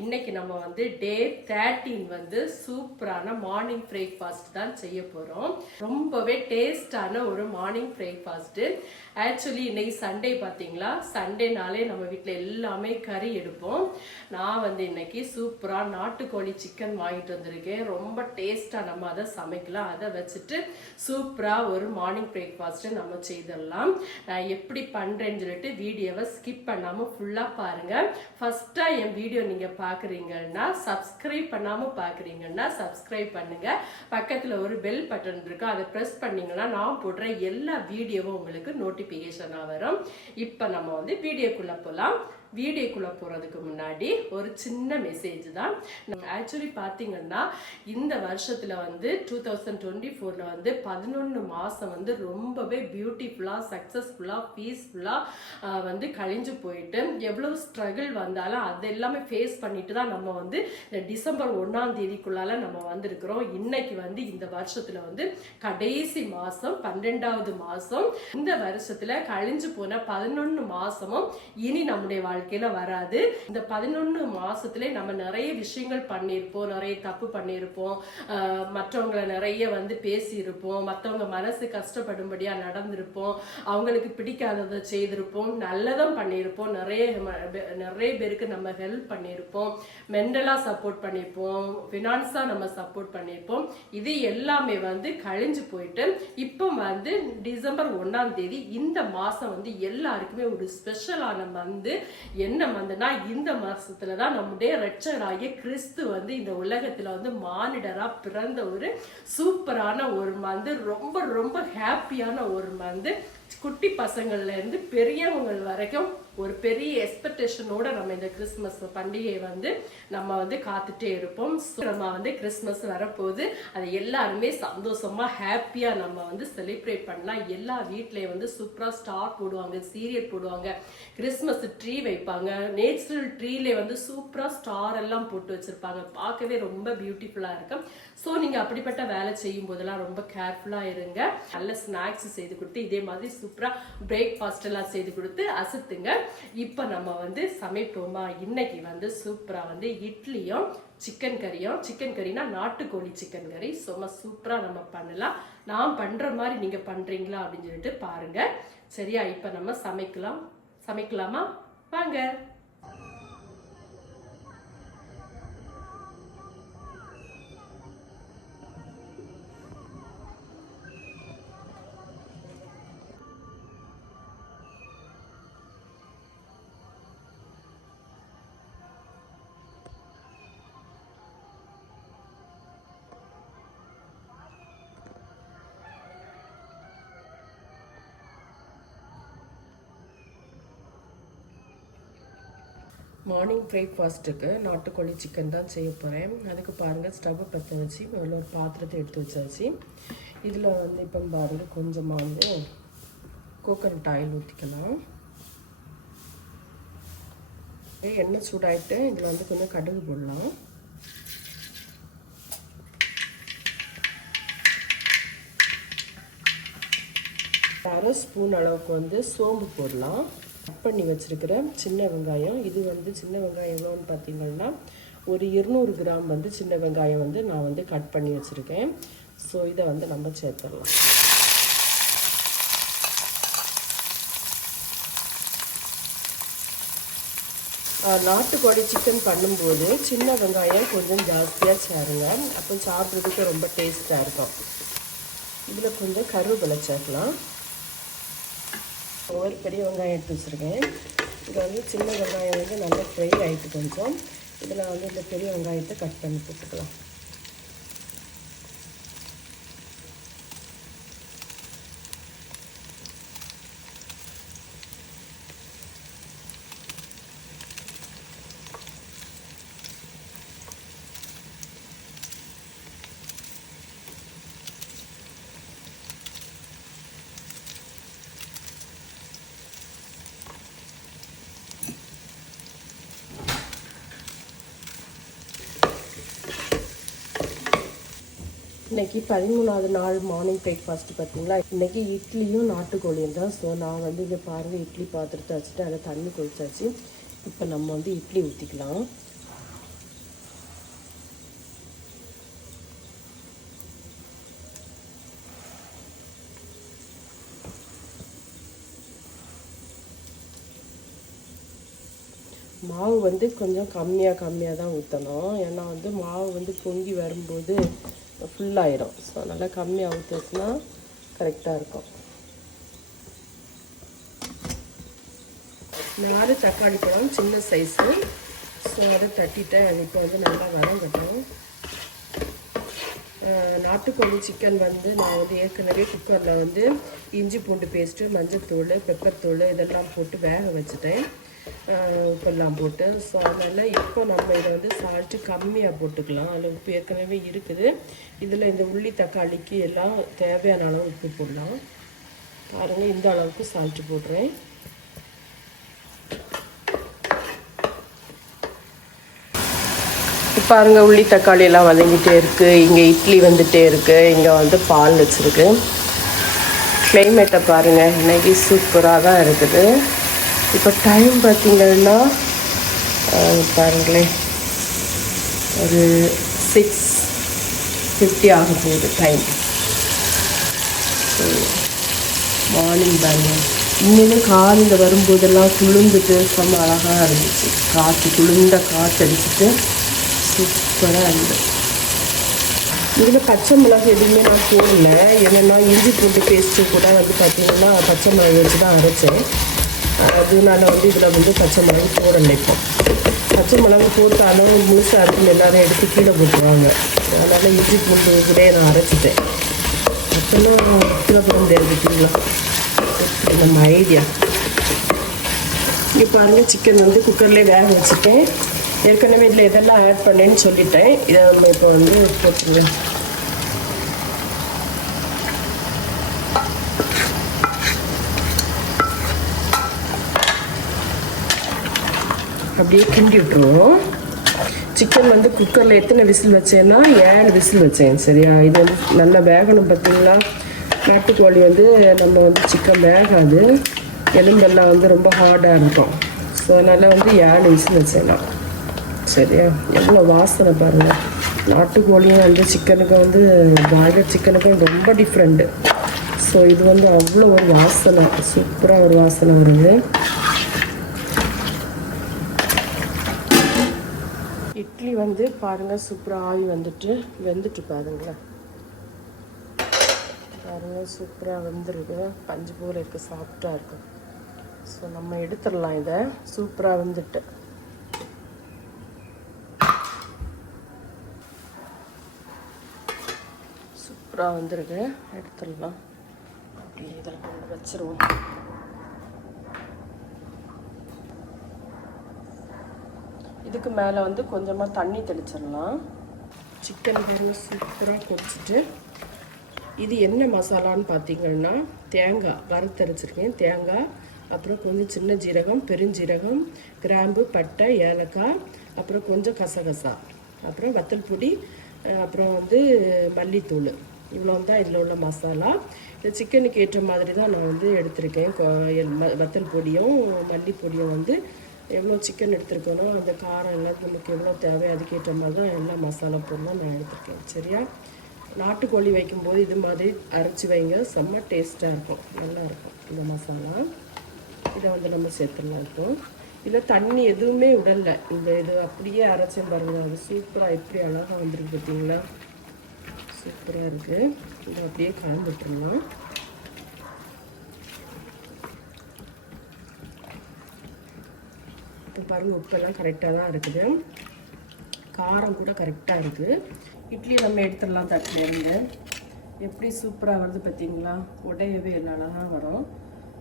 இன்னைக்கு நம்ம வந்து டே தேர்ட்டீன் வந்து சூப்பரான மார்னிங் பிரேக்ஃபாஸ்ட் தான் செய்ய போகிறோம் ரொம்பவே டேஸ்டான ஒரு மார்னிங் பிரேக்ஃபாஸ்ட்டு ஆக்சுவலி இன்னைக்கு சண்டே பார்த்தீங்களா சண்டேனாலே நம்ம வீட்டில் எல்லாமே கறி எடுப்போம். நான் வந்து இன்னைக்கு சூப்பராக நாட்டுக்கோழி சிக்கன் வாங்கிட்டு வந்திருக்கேன். ரொம்ப டேஸ்ட்டாக நம்ம அதை சமைக்கலாம். அதை வச்சுட்டு சூப்பராக ஒரு மார்னிங் பிரேக்ஃபாஸ்ட்டு நம்ம செய்திடலாம். நான் எப்படி பண்ணுறேன்னு சொல்லிட்டு வீடியோவை ஸ்கிப் பண்ணாமல் ஃபுல்லாக பாருங்கள் ஃபஸ்ட்டாக என் வீடியோ நீங்கள் பார்க்குறீங்கன்னா சப்ஸ்கிரைப் பண்ணாமல் பார்க்குறீங்கன்னா சப்ஸ்கிரைப் பண்ணுங்கள் பக்கத்தில் ஒரு பெல் பட்டன் இருக்கு அதை ப்ரெஸ் பண்ணிங்கன்னா நான் போடுற எல்லா வீடியோவும் உங்களுக்கு நோட்டிஃபிகேஷனாக வரும். இப்போ நம்ம வந்து வீடியோக்குள்ளே போகலாம் வீடியோக்குள்ளே போகிறதுக்கு முன்னாடி ஒரு சின்ன மெசேஜ் தான். ஆக்சுவலி பார்த்தீங்கன்னா இந்த வருஷத்தில் வந்து டூ தௌசண்ட் டுவெண்ட்டி ஃபோரில் வந்து பதினொன்று மாதம் வந்து ரொம்பவே பியூட்டிஃபுல்லாக சக்ஸஸ்ஃபுல்லாக பீஸ்ஃபுல்லாக வந்து கழிஞ்சு போயிட்டு எவ்வளோ ஸ்ட்ரகிள் வந்தாலும் அது எல்லாமே ஃபேஸ் பண்ணிட்டு தான் நம்ம வந்து இந்த டிசம்பர் ஒன்றாம் தேதிக்குள்ளால நம்ம வந்திருக்கிறோம். இன்னைக்கு வந்து இந்த வருஷத்தில் வந்து கடைசி மாதம் பன்னெண்டாவது மாதம் இந்த வருஷத்தில் கழிஞ்சு போன பதினொன்று மாதமும் இனி நம்முடைய வாழ்க்கையில வராது. இந்த பதினொன்று மாசத்துல நம்ம நிறைய விஷயங்கள் பண்ணியிருப்போம். நிறைய தப்பு பண்ணியிருப்போம். மற்றவங்களை நிறைய வந்து பேசியிருப்போம். மற்றவங்க மனசு கஷ்டப்படும்படியா நடந்திருப்போம். அவங்களுக்கு பிடிக்காததை செய்திருப்போம். நல்லதும் பண்ணியிருப்போம். நிறைய ம- நிறைய பேருக்கு நம்ம ஹெல்ப் பண்ணியிருப்போம். மென்டலா சப்போர்ட் பண்ணியிருப்போம். ஃபினான்ஸா நம்ம சப்போர்ட் பண்ணியிருப்போம். இது எல்லாமே வந்து கழிஞ்சு போயிட்டு இப்போ வந்து டிசம்பர் ஒன்னாம் தேதி இந்த மாசம் வந்து எல்லாருக்குமே ஒரு ஸ்பெஷலான வந்து என்ன மந்துனா இந்த மாசத்துல தான் நம்முடைய ரட்சகராகிய கிறிஸ்து வந்து இந்த உலகத்துல வந்து மானிடரா பிறந்த ஒரு சூப்பரான ஒரு மந்து ரொம்ப ரொம்ப ஹாப்பியான ஒரு மந்து. குட்டி பசங்கள்ல இருந்து பெரியவங்கள் வரைக்கும் ஒரு பெரிய எக்ஸ்பெக்டேஷனோட நம்ம இந்த கிறிஸ்மஸ் பண்டிகையை வந்து நம்ம வந்து காத்துட்டே இருப்போம். நம்ம வந்து கிறிஸ்மஸ் வரப்போகுது. அதை எல்லாருமே சந்தோஷமா ஹாப்பியா நம்ம வந்து செலிப்ரேட் பண்ணலாம். எல்லா வீட்லயும் வந்து சூப்பரா ஸ்டார் போடுவாங்க சீரியல் போடுவாங்க. கிறிஸ்மஸ் ட்ரீ வைப்பாங்க. நேச்சுரல் ட்ரீல வந்து சூப்பரா ஸ்டார் எல்லாம் போட்டு வச்சிருப்பாங்க. பார்க்கவே ரொம்ப பியூட்டிஃபுல்லா இருக்கும். ஸோ நீங்க அப்படிப்பட்ட வேலை செய்யும் போதெல்லாம் ரொம்ப கேர்ஃபுல்லா இருங்க. நல்ல ஸ்நாக்ஸ் செய்து கொடுத்து இதே மாதிரி சூப்பரா பிரேக்ஃபாஸ்ட் எல்லாம் செய்து கொடுத்து அசத்துங்க. இப்போ நம்ம வந்து சமைப்போமா? இன்னைக்கு வந்து சூப்பராக வந்து இட்லியும் சிக்கன் கறியும் சிக்கன் கறினா நாட்டுக்கோழி சிக்கன் கறி சும்மா சூப்பராக நம்ம பண்ணலாம். நான் பண்ணுற மாதிரி நீங்கள் பண்ணுறீங்களா அப்படின்னு சொல்லிட்டு பாருங்கள் சரியா? இப்போ நம்ம சமைக்கலாம். சமைக்கலாமா? வாங்க. மார்னிங் பிரேக்ஃபாஸ்ட்டுக்கு நாட்டுக்கோழி சிக்கன் தான் செய்ய போகிறேன் அதுக்கு பாருங்கள் ஸ்டவ்வை பற்ற வச்சு முதல்ல ஒரு பாத்திரத்தை எடுத்து வச்சாச்சு. இதில் வந்து இப்போ பாருங்கள் கொஞ்சமாக வந்து கோகனட் ஆயில் ஊற்றிக்கலாம் எண்ணெய் சூடாயிட்டு இதில் வந்து கொஞ்சம் கடுகு போடலாம். அரை ஸ்பூன் அளவுக்கு வந்து சோம்பு போடலாம். கட் பண்ணி வச்சுருக்கிற சின்ன வெங்காயம். இது வந்து சின்ன வெங்காயம் எவ்வளோன்னு பார்த்தீங்கன்னா ஒரு இருநூறு கிராம் வந்து சின்ன வெங்காயம் வந்து நான் வந்து கட் பண்ணி வச்சுருக்கேன். ஸோ இதை வந்து நம்ம சேர்த்துடலாம். நாட்டுக்கோடி சிக்கன் பண்ணும்போது சின்ன வெங்காயம் கொஞ்சம் ஜாஸ்தியாக சேருங்க. அப்போ சாப்பிட்றதுக்கு ரொம்ப டேஸ்ட்டாக இருக்கும். இதில் கொஞ்சம் கருவேப்பிலை சேர்க்கலாம். ஒரு பெரிய வெங்காயம் எடுத்து வச்சுருக்கேன். இது வந்து சின்ன வெங்காயம் வந்து நல்லா ஃப்ரை ஆகிட்டு கொஞ்சம். இதில் வந்து இந்த பெரிய வெங்காயத்தை கட் பண்ணி போட்டுக்கலாம். இன்னைக்கு பதிமூணாவது நாள் மார்னிங் பிரேக்ஃபாஸ்ட் பார்த்தீங்களா? இன்னைக்கு இட்லியும் நாட்டுக்கோழியும் தான். ஸோ நான் வந்து இங்கே பாருங்கள் இட்லி பாத்திரத்தை வச்சுட்டு அதை தண்ணி கொதிச்சாச்சு இப்போ நம்ம வந்து இட்லி ஊற்றிக்கலாம் மாவு வந்து கொஞ்சம் கம்மியாக கம்மியாக தான் ஊற்றணும் ஏன்னா வந்து மாவு வந்து பொங்கி வரும்போது ஃபுல்லாயிடும் ஸோ அதனால் கம்மியாக ஊற்றுச்சுன்னா கரெக்டாக இருக்கும். நாலு தக்காளி பழம் சின்ன சைஸு ஸோ அதை தட்டிட்டேன். இப்போ வந்து நல்லா வரம் கட்டணும் நாட்டுக்கோழி சிக்கன் வந்து நான் வந்து ஏற்கனவே குக்கரில் வந்து இஞ்சி பூண்டு பேஸ்ட்டு மஞ்சத்தூள் பெப்பர் தூள் இதெல்லாம் போட்டு வேக வச்சுட்டேன். உப்பெல்லாம் போட்டு. ஸோ அதனால் இப்போ நம்ம இதை வந்து சால்ட்டு கம்மியாக போட்டுக்கலாம். அதில் உப்பு ஏற்கனவே இருக்குது. இதில் இந்த உள்ளி தக்காளிக்கு எல்லாம் தேவையான அளவு உப்பு போடலாம். பாருங்கள் இந்த அளவுக்கு சால்ட்டு போடுறேன். பாருங்கள் பாருங்க உள்ளி தக்காளி எல்லாம் வதங்கிட்டே இருக்கு. இங்கே இட்லி வந்துட்டே இருக்கு. இங்கே வந்து பால் வச்சிருக்கு. கிளைமேட்டை பாருங்க இன்னைக்கு சூப்பராக தான் இருக்குது. இப்போ டைம் பார்த்தீங்கன்னா பாருங்களேன். ஒரு சிக்ஸ் ஃபிஃப்டி ஆக போகுது டைம் மார்னிங் பாருங்க இன்னும் காலையில் வரும்போதெல்லாம் குளிர்ந்துட்டு செம்ம அழகாக இருந்துச்சு. காற்று குளிர்ந்த காற்று அடிச்சுட்டு சூப்பராக இருந்தது இதில் பச்சை மிளகு எதுவுமே நான் போடல. என்னென்னா இஞ்சி பூண்டு பேஸ்ட்டு கூட வந்து பார்த்தீங்கன்னா பச்சை மிளகு வச்சு தான் அரைச்சேன். அதனால வந்து இதில் வந்து பச்சை மிளகு போடலை இப்போ. பச்சை மிளகு போட்டாலும் முழுசு இருக்கும் எல்லோரும் எடுத்து கீழே போட்டுருவாங்க. அதனால் இஞ்சி பூண்டு கூட நான் அரைச்சிட்டேன். அப்போல்லாம் கீழே போட முடியாது பார்த்தீங்களா நம்ம ஐடியா இங்கே பாருங்கள் சிக்கன் வந்து குக்கர்லேயே வேக வச்சுட்டேன். ஏற்கனவே இதில் இதெல்லாம் ஆட் பண்ணேன்னு சொல்லிட்டேன். இதை நம்ம இப்போ வந்து போட்டுருவேன் அப்படியே கிண்டி விட்டுருவோம். சிக்கன் வந்து குக்கரில் எத்தனை விசில் வச்சேன்னா ஏழு விசில் வச்சேன் சரியா? இது வந்து நல்லா வேகணும் பார்த்தீங்களா? நாட்டுக்கோழி வந்து நம்ம வந்து சிக்கன் வேகாது. எலும்பெல்லாம் வந்து ரொம்ப ஹார்டாக இருக்கும். ஸோ அதனால் வந்து ஏழு விசில் வச்சேன் நான். சரியா எவ்வளோ வாசனை பாருங்கள் நாட்டுக்கோழியும் வந்து சிக்கனுக்கும் வந்து பாய்லர் சிக்கனுக்கும் ரொம்ப டிஃப்ரெண்ட்டு ஸோ இது வந்து அவ்வளோ ஒரு வாசனை. சூப்பராக ஒரு வாசனை வருது. இட்லி வந்து பாருங்கள் சூப்பராக ஆவி வந்துட்டு வெந்துட்டு பாருங்களேன். பாருங்கள் சூப்பராக வெந்துருக்கு. பஞ்சு போல் இருக்குது சாஃப்டாக இருக்கு. ஸோ நம்ம எடுத்துடலாம் இதை. சூப்பராக வந்துட்டு. சூப்பராக வந்திருக்கு. எடுத்துடலாம். அப்படியே இதில் கொண்டு வச்சிருவோம். இதுக்கு மேலே வந்து கொஞ்சமாக தண்ணி தெளிச்சிடலாம். சிக்கன் பாருங்க சூப்பராக கொதிச்சுட்டு இது என்ன மசாலான்னு பார்த்தீங்கன்னா தேங்காய் வறுத்தரைச்சிருக்கேன் தேங்காய் அப்புறம் கொஞ்சம் சின்ன ஜீரகம் பெருஞ்சீரகம் கிராம்பு பட்டை ஏலக்காய் அப்புறம் கொஞ்சம் கசகசா அப்புறம் வத்தல் பொடி அப்புறம் வந்து மல்லித்தூள். இவ்வளோ தான் இதில் உள்ள மசாலா. இந்த சிக்கனுக்கு ஏற்ற மாதிரி தான் நான் வந்து எடுத்திருக்கேன். கொ- எல்- ம- வத்தல் பொடியும் மல்லிப்பொடியும் வந்து எவ்வளோ சிக்கன் எடுத்திருக்கேனோ அந்த காரம் எல்லாம் நமக்கு எவ்வளோ தேவை அதுக்கேற்ற மாதிரி தான் எல்லா மசாலா பொருளும் நான் எடுத்திருக்கேன். சரியா? நாட்டுக்கோழி வைக்கும்போது இது மாதிரி அரைச்சி வைங்க. செம்ம டேஸ்ட்டாக இருக்கும். நல்லா இருக்கும் இந்த மசாலா. இதை வந்து நம்ம சேர்த்துலாம் இருக்கும் இதில் தண்ணி எதுவுமே விடல. இந்த இது அப்படியே அரைச்சேன் பாருங்கள் அது சூப்பராக எப்படி அழகாக வந்துருக்கு பார்த்தீங்களா? சூப்பராக இருக்குது இதை அப்படியே கலந்து விட்டுறலாம். இப்போ பாருங்கள் உப்பெல்லாம் கரெக்டாக தான் இருக்குது. காரம் கூட கரெக்டாக இருக்குது இட்லி நம்ம எடுத்துடலாம் தட்டிலேருந்து எப்படி சூப்பராக வருது பார்த்தீங்களா? உடையவே இல்லை அழகாக வரும்.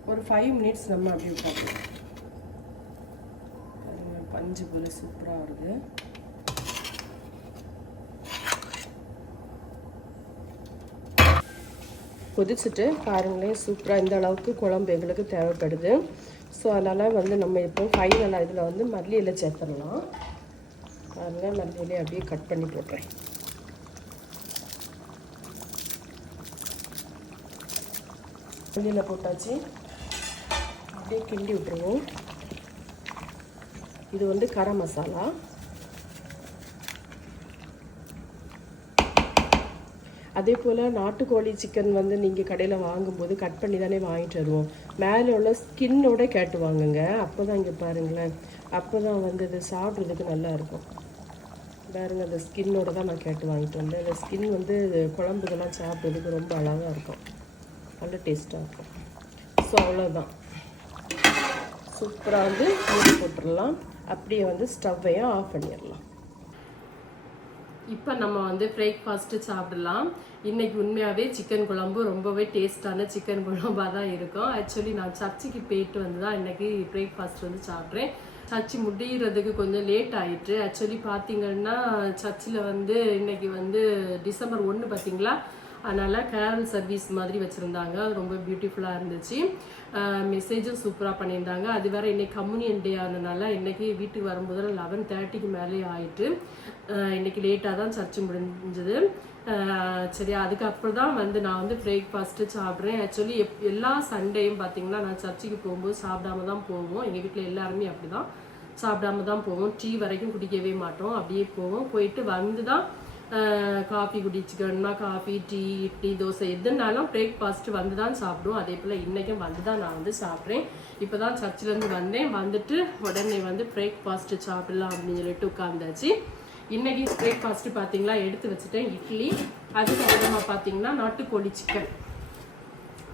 ஒரு ஃபைவ் மினிட்ஸ் நம்ம அப்படியே பார்க்கலாம். பஞ்சு போல சூப்பராக வருது. கொதிச்சுட்டு பாருங்களேன் சூப்பராக இந்த அளவுக்கு குழம்பு எங்களுக்கு தேவைப்படுது. ஸோ அதனால் வந்து நம்ம இப்போ ஃபைனலாக இதில் வந்து மல்லி இலை சேர்த்துடலாம். பாருங்கள் மல்லி இலையை அப்படியே கட் பண்ணி போடுறேன் மல்லியில் போட்டாச்சு. அப்படியே கிண்டி விட்டுருவோம். இது வந்து கரம் மசாலா. அதே போல் நாட்டுக்கோழி சிக்கன் வந்து நீங்கள் கடையில் வாங்கும்போது கட் பண்ணி தானே வாங்கிட்டு வருவோம். மேலே உள்ள ஸ்கின்னோட கேட்டு வாங்குங்க. அப்போ தான் இங்கே பாருங்களேன். அப்போ தான் வந்து இது சாப்பிட்றதுக்கு நல்லா இருக்கும். அந்த ஸ்கின்னோட தான் நான் கேட்டு வாங்கிட்டு வந்தேன். அந்த ஸ்கின் வந்து குழம்புக்கெல்லாம் சாப்பிட்றதுக்கு ரொம்ப அழகாக இருக்கும். நல்ல டேஸ்ட்டாக இருக்கும். ஸோ அவ்வளோதான் சூப்பராக வந்து மூடி போட்டுடலாம் அப்படியே வந்து ஸ்டவ்வையும் ஆஃப் பண்ணிடலாம். இப்போ நம்ம வந்து பிரேக்ஃபாஸ்ட்டு சாப்பிடலாம். இன்றைக்கி உண்மையாகவே சிக்கன் குழம்பு ரொம்பவே டேஸ்ட்டான சிக்கன் குழம்பாக தான் இருக்கும். ஆக்சுவலி நான் சர்ச்சுக்கு போயிட்டு வந்து தான் இன்னைக்கு பிரேக்ஃபாஸ்ட் வந்து சாப்பிட்றேன். சர்ச்சு முடிகிறதுக்கு கொஞ்சம் லேட் ஆயிட்டு ஆக்சுவலி பார்த்தீங்கன்னா சர்ச்சில் வந்து இன்னைக்கு வந்து டிசம்பர் ஒன்று பார்த்தீங்களா அதனால் கேரல் சர்வீஸ் மாதிரி வச்சுருந்தாங்க. அது ரொம்ப பியூட்டிஃபுல்லாக இருந்துச்சு. மெசேஜும் சூப்பராக பண்ணியிருந்தாங்க. அது வேற இன்னைக்கு கம்யூனியன் டே ஆனதுனால இன்றைக்கி வீட்டுக்கு வரும்போது லெவன் தேர்ட்டிக்கு மேலே ஆயிட்டு இன்றைக்கி இன்னைக்கு லேட்டாக தான் சர்ச்சு முடிஞ்சது. சரி அதுக்கப்புறம் தான் வந்து நான் வந்து பிரேக்ஃபாஸ்ட்டு சாப்பிட்றேன். ஆக்சுவலி எப் எல்லா சண்டேயும் பார்த்தீங்கன்னா நான் சர்ச்சுக்கு போகும்போது சாப்பிடாம தான் போவோம். எங்கள் வீட்டில் எல்லாருமே அப்படி தான் சாப்பிடாம தான் போவோம். டீ வரைக்கும் குடிக்கவே மாட்டோம். அப்படியே போவோம். போயிட்டு வந்து தான் காஃபி குடிச்சுக்கணும்னா காஃபி டீ இட்லி தோசை எதுனாலும் பிரேக்ஃபாஸ்ட் வந்து தான் சாப்பிடுவோம். அதே போல் இன்றைக்கும் வந்து தான் நான் வந்து சாப்பிட்றேன். இப்போ தான் சர்ச்சிலேருந்து வந்தேன். வந்துட்டு உடனே வந்து பிரேக்ஃபாஸ்ட்டு சாப்பிடலாம் அப்படின்னு சொல்லிட்டு உட்காந்தாச்சு இன்றைக்கி பிரேக்ஃபாஸ்ட்டு பார்த்தீங்களா எடுத்து வச்சுட்டேன். இட்லி. அதுக்கப்புறமா பார்த்தீங்கன்னா நாட்டுக்கோழி சிக்கன்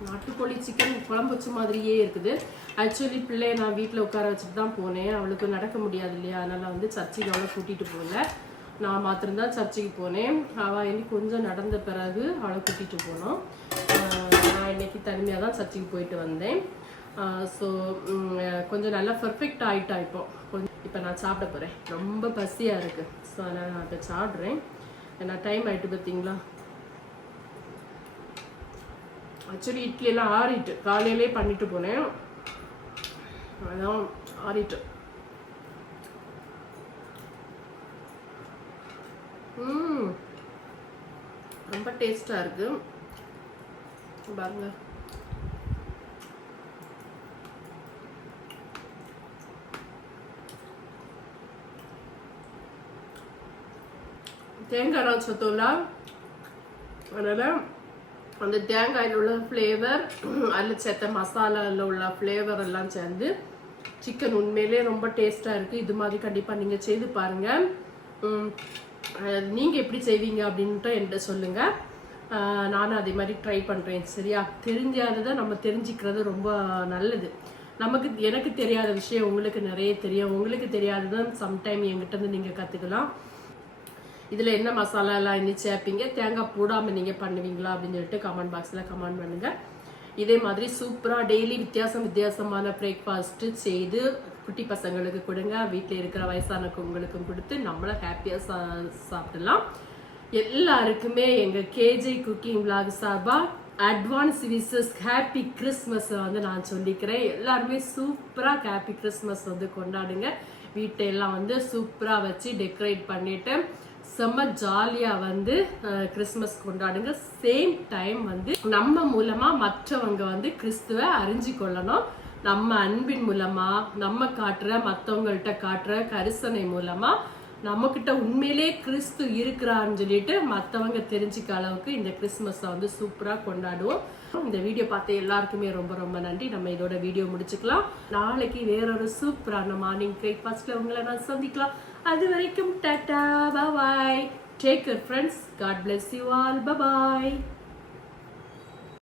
நாட்டுக்கோழி சிக்கன் குழம்பு வச்ச மாதிரியே இருக்குது. ஆக்சுவலி பிள்ளைய நான் வீட்டில் உட்கார வச்சுட்டு தான் போனேன். அவளுக்கு நடக்க முடியாது இல்லையா? அதனால் வந்து சர்ச்சைக்கு அவ்வளோ கூட்டிகிட்டு போகல. நான் மாத்திரம்தான் சர்ச்சுக்கு போனேன். அவள் இன்னைக்கு கொஞ்சம் நடந்த பிறகு அவளை கூட்டிகிட்டு போனோம். நான் இன்னைக்கு தனிமையாக தான் சர்ச்சுக்கு போயிட்டு வந்தேன். ஸோ கொஞ்சம் நல்லா பர்ஃபெக்ட் ஆகிட்டா இப்போ. கொஞ்சம் இப்போ நான் சாப்பிட போகிறேன் ரொம்ப பசியாக இருக்குது ஸோ அதனால் நான் இப்போ சாப்பிட்றேன். ஏன்னா டைம் ஆகிட்டு பார்த்தீங்களா ஆக்சுவலி இட்லி எல்லாம் ஆறிட்டு காலையிலே பண்ணிட்டு போனேன். அதான் ஆறிட்டு. ரொம்ப டேஸ்டாக இருக்கு. பாருங்க. தேங்காய் நான் சத்தோலா அதனால் அந்த தேங்காயில் உள்ள ஃப்ளேவர் அதில் சேர்த்த மசாலாவில் உள்ள ஃப்ளேவர் எல்லாம் சேர்ந்து சிக்கன் உண்மையிலே ரொம்ப டேஸ்ட்டாக இருக்குது இது மாதிரி கண்டிப்பாக நீங்கள் செய்து பாருங்கள் நீங்கள் எப்படி செய்வீங்க அப்படின்ட்டு என்கிட்ட சொல்லுங்கள் நானும் அதே மாதிரி ட்ரை பண்ணுறேன் சரியா? தெரிஞ்சாததை நம்ம தெரிஞ்சுக்கிறது ரொம்ப நல்லது. நமக்கு எனக்கு தெரியாத விஷயம் உங்களுக்கு நிறைய தெரியும். உங்களுக்கு தெரியாததான் சம்டைம் என்கிட்டருந்து நீங்கள் கற்றுக்கலாம் இதில் என்ன மசாலா எல்லாம் இன்னும் சேர்ப்பீங்க? தேங்காய் போடாமல் நீங்கள் பண்ணுவீங்களா அப்படின்னு சொல்லிட்டு கமெண்ட் பாக்ஸில் கமெண்ட் பண்ணுங்கள் இதே மாதிரி சூப்பராக டெய்லி வித்தியாசம் வித்தியாசமான பிரேக்ஃபாஸ்ட்டு செய்து குட்டி பசங்களுக்கு கொடுங்க. வீட்டில் இருக்கிற வயசானவங்களுக்கும் கொடுத்து நம்மளும் ஹாப்பியாக சா சாப்பிடலாம். எல்லாருக்குமே எங்கள் கேஜே குக்கிங் vlog சார்பாக அட்வான்ஸ் விசஸ் ஹாப்பி கிறிஸ்மஸ் வந்து நான் சொல்லிக்கிறேன். எல்லாருமே சூப்பராக ஹாப்பி கிறிஸ்மஸ் வந்து கொண்டாடுங்க. வீட்டை எல்லாம் வந்து சூப்பராக வச்சு டெக்கரேட் பண்ணிட்டு செம்ம ஜாலியாக வந்து கிறிஸ்மஸ் கொண்டாடுங்க. சேம் டைம் வந்து நம்ம மூலமாக மற்றவங்க வந்து கிறிஸ்துவை அறிஞ்சு கொள்ளணும். நம்ம அன்பின் மூலமா நம்ம காட்டுற மற்றவங்கள்ட்ட காட்டுற கரிசனை மூலமா நம்மக்கிட்ட உண்மையிலே கிறிஸ்து இருக்கிறான்னு சொல்லிட்டு மற்றவங்க தெரிஞ்சுக்க அளவுக்கு இந்த கிறிஸ்மஸை வந்து சூப்பராக கொண்டாடுவோம். இந்த வீடியோ பார்த்த எல்லாருக்குமே ரொம்ப ரொம்ப நன்றி. நம்ம இதோட வீடியோ முடிச்சுக்கலாம். நாளைக்கு வேறொரு சூப்பரான மார்னிங் பிரேக்ஃபாஸ்ட்ல உங்களை நான் சந்திக்கலாம். அது வரைக்கும் tata bye take care friends God bless you all bye